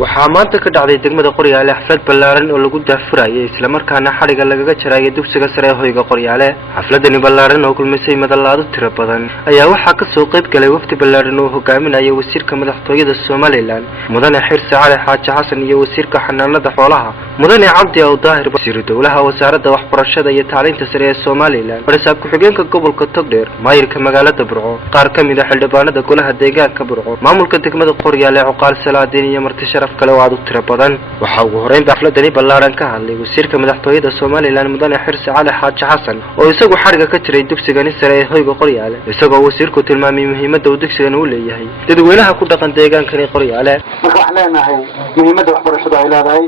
waxaa maanta ka dhacday degmada Qoryaale xaflad ballaaran oo lagu daafurayay isla markaana xariga lagaga jaray dugsiga sare ee hoyga Qoryaale. xafladani ballaaran oo kulmisay madalaado tiro badan ayaa waxaa ka soo qayb galay wafdi ballaaran oo hogaaminaya wasiirka madaxtooyada Soomaaliland mudane Xirsi Cali Xaaji Xasan iyo wasiirka xanaanada xoolaha mudane Cabdi Awdaahir wasiir dowlaha wasaaradda waxbarashada iyo tacliinta sare ee Soomaaliland barsaab ku-xigeenka gobolka Togdheer maayirka magaalada Burco qaar ka mid ah xildhibaanada golaha deegaanka Burco maamulka degmada Qoryaale Cuqaal Salaadiin iyo marti sharaf kale oo aad u tiro badan. waxaa ugu horeyn xafladani ballaaran ka hadlay wasiirka madaxtooyada Soomaaliland mudane Xirsi Cali Xaaji Xasan oo isagu xariga ka jiray dugsigani sare ee hoyga Qoryaale isagoo wasiirku tilmaamay muhiimadda uu dugsigan u leeyahay dadweynaha ku dhaqan deegaankani Qoryaale. waxaan leenahay muhiimadda waxbarashada ay leedahay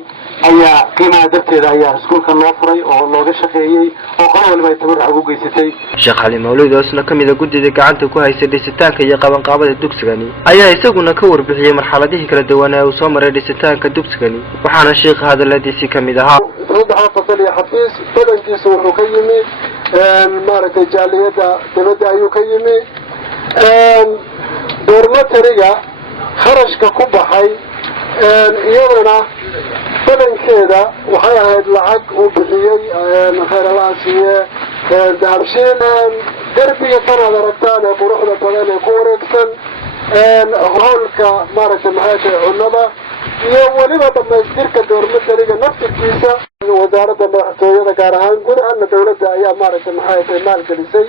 ayaa qiimaha darteeda ayaa iskuulkan loo furay oo looga shaqeeyay oo qolo waliba ay tabaruc ugu geysatay. Sheekh Cali Mawlid oo isna ka mid ah guddiga gacanta ku haysay dhisitaanka iyo qabanqaabada dugsigani ayaa isaguna ka warbixiyay marxaladihii kala duwan ee uu soo maray dhisitaanka dugsigani waxaana sheekha hadaladiisii ka mid ahaa saddex fasal iyo xafiis badankiisa wuxuu ka yimi maaragtay jaaliyada dibadda ayuu ka yimi dormatariga kharashka ku baxay iyadana badankeeda waxay ahayd lacag uu bixiyey khayr allaha siiye dahabshiin derbiga kanaad aragtaan ee quruxda badan ee ku wareegsan howlka maaragtay maxay tahay cunnada iyo weliba dhamaystirka dormatariga naftirkiisa wasaaradda madaxtooyada gaar ahaan guud ahaana dowladda ayaa maaragtay maxay tahay maalgelisay.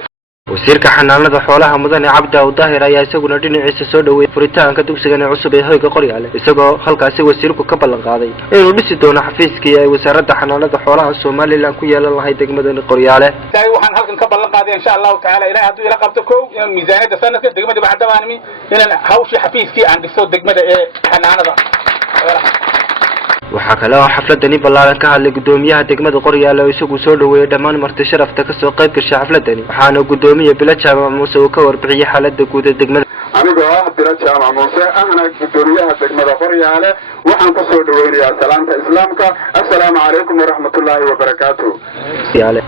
wasiirka xanaanada xoolaha mudane Cabdi Awdaahir ayaa isaguna dhinaciisa soo dhaweeyay furitaanka dugsigan cusub ee hoyga Qoryaale isagoo halkaasi wasiirku ka ballan qaaday inuu dhisi doono xafiiskii ay wasaaradda xanaanada xoolaha Soomaaliland ku yeelan lahayd degmada Qoryaale. waxaan halkan ka ballan qaaday insha Allah ta'ala ilaahay hadduu ila qabto koow in miisaaniyada sanadka degmada Bacdabaanimi inaan hawshii xafiiskii aan dhiso degmada ee xanaanada waxaa kale oo xafladani ballaaran ka hadlay gudoomiyaha degmada Qoryaale oo isagu soo dhaweeyay dhammaan marti sharafta ka soo qayb gashay xafladani waxaana gudoomiye Bila Jaamac Muuse uu ka warbixiyay xaaladda guud ee degmada. anigoo ah Bila Jaamac Muuse ahna gudoomiyaha degmada Qoryaale waxaan ku soo dhaweynayaa salaanta islaamka assalaamu calaykum waraxmatullaahi wabarakaatuh.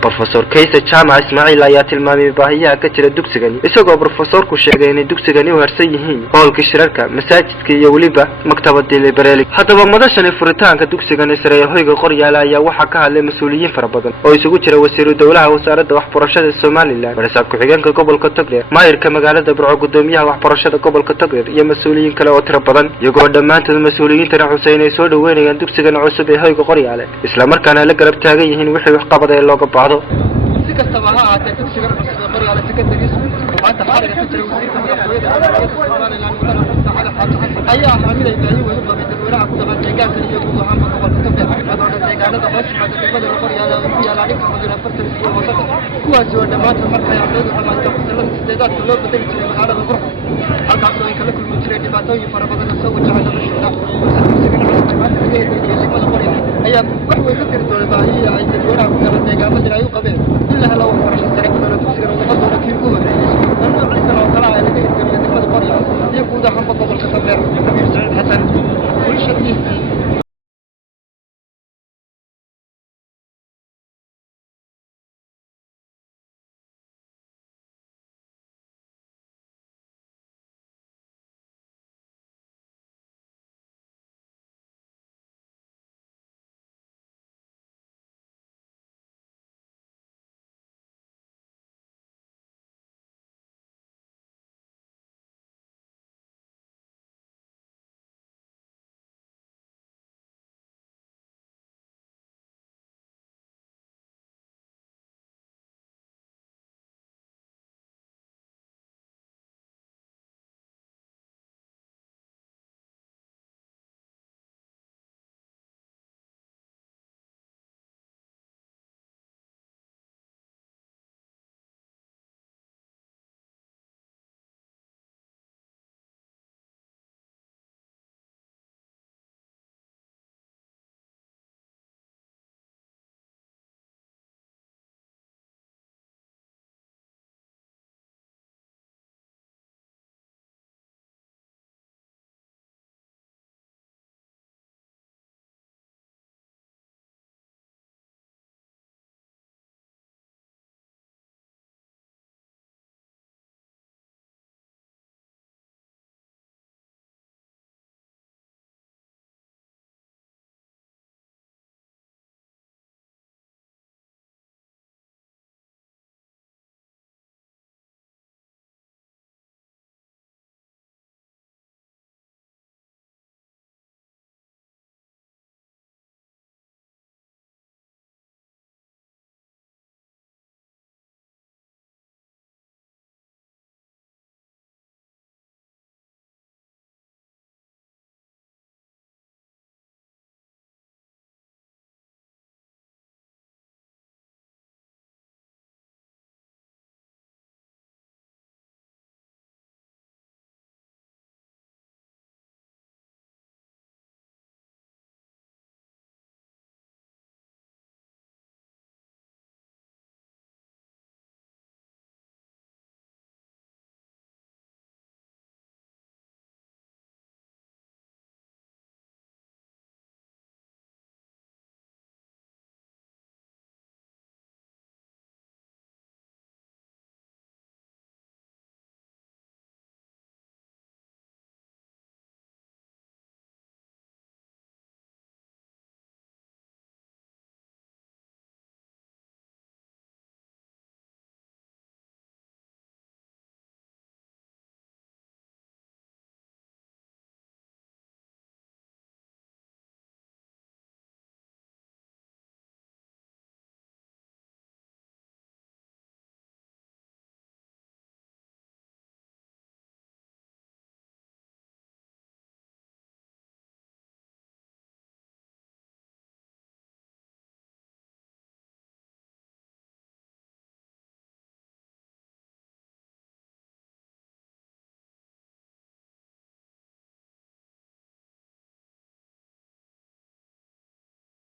Professor Kaysa Jaamac Ismaaciil ayaa tilmaamay baahiyaha ka jira dugsigani isagoo professorku sheegay in dugsigani u harsan yihiin howlka shirarka masaajidka iyo waliba maktabadda library. haddaba madashani furitaanka dugsigani sare ee hoyga Qoryaale ayaa waxaa ka hadlay mas'uuliyiin fara badan oo isugu jira wasiir dowlaha wasaaradda waxbarashada Soomaaliland barsaab ku-xigeenka gobolka Togdheer maayirka magaalada Burco gudoomiyaha waxbarashada gobolka Togdheer iyo mas'uuliyiin kale oo tiro badan iyagoo dhammaantood mas'uuliyiinta Xuseen ay soo dhaweynayaan dugsigan cusub ee hoyga Qoryaale isla markaana la garab taagan yihiin wixii wax qabad ee looga baahdo. si kastaba ha ahaatee dugsigan cusub ee Qoryaale secondary school maanta xariga ka jira wasiirka madaxtooyada Soomaaliland mudane Xirsi Cali Xaaji Xasan ayaa xamilay baahi weyn u qabay dadweynaha ku dhaqan deegaanka iyo guud ahaan gobolka Togdheer iyadoo deegaanada hoos yimaada degmada Qoryaale oo ku yaala dhanka Madina Fartan iyo Wasaqo kuwaasi oo dhammaantood markay ardaydu dhammaystaan fasalada sideedaadka loo bedeli jiray magaalada Burco halkaas oo ay kala kulmi jireen dhibaatooyin fara badan oo soo wajahay noloshooda. ayaa wax weyn ka tiri doona baahiyaha ay dadweynaha ku dhaqan deegaanada ay u qabeen in la helo waxbarasho sare oo dugsigan uu noqon doono kii ugu horreeyay oo noocyadiisa oo kale ah laga hirgeliyo degmada Qoryaale iyo guud ahaan gobolka Togdheer. Xasan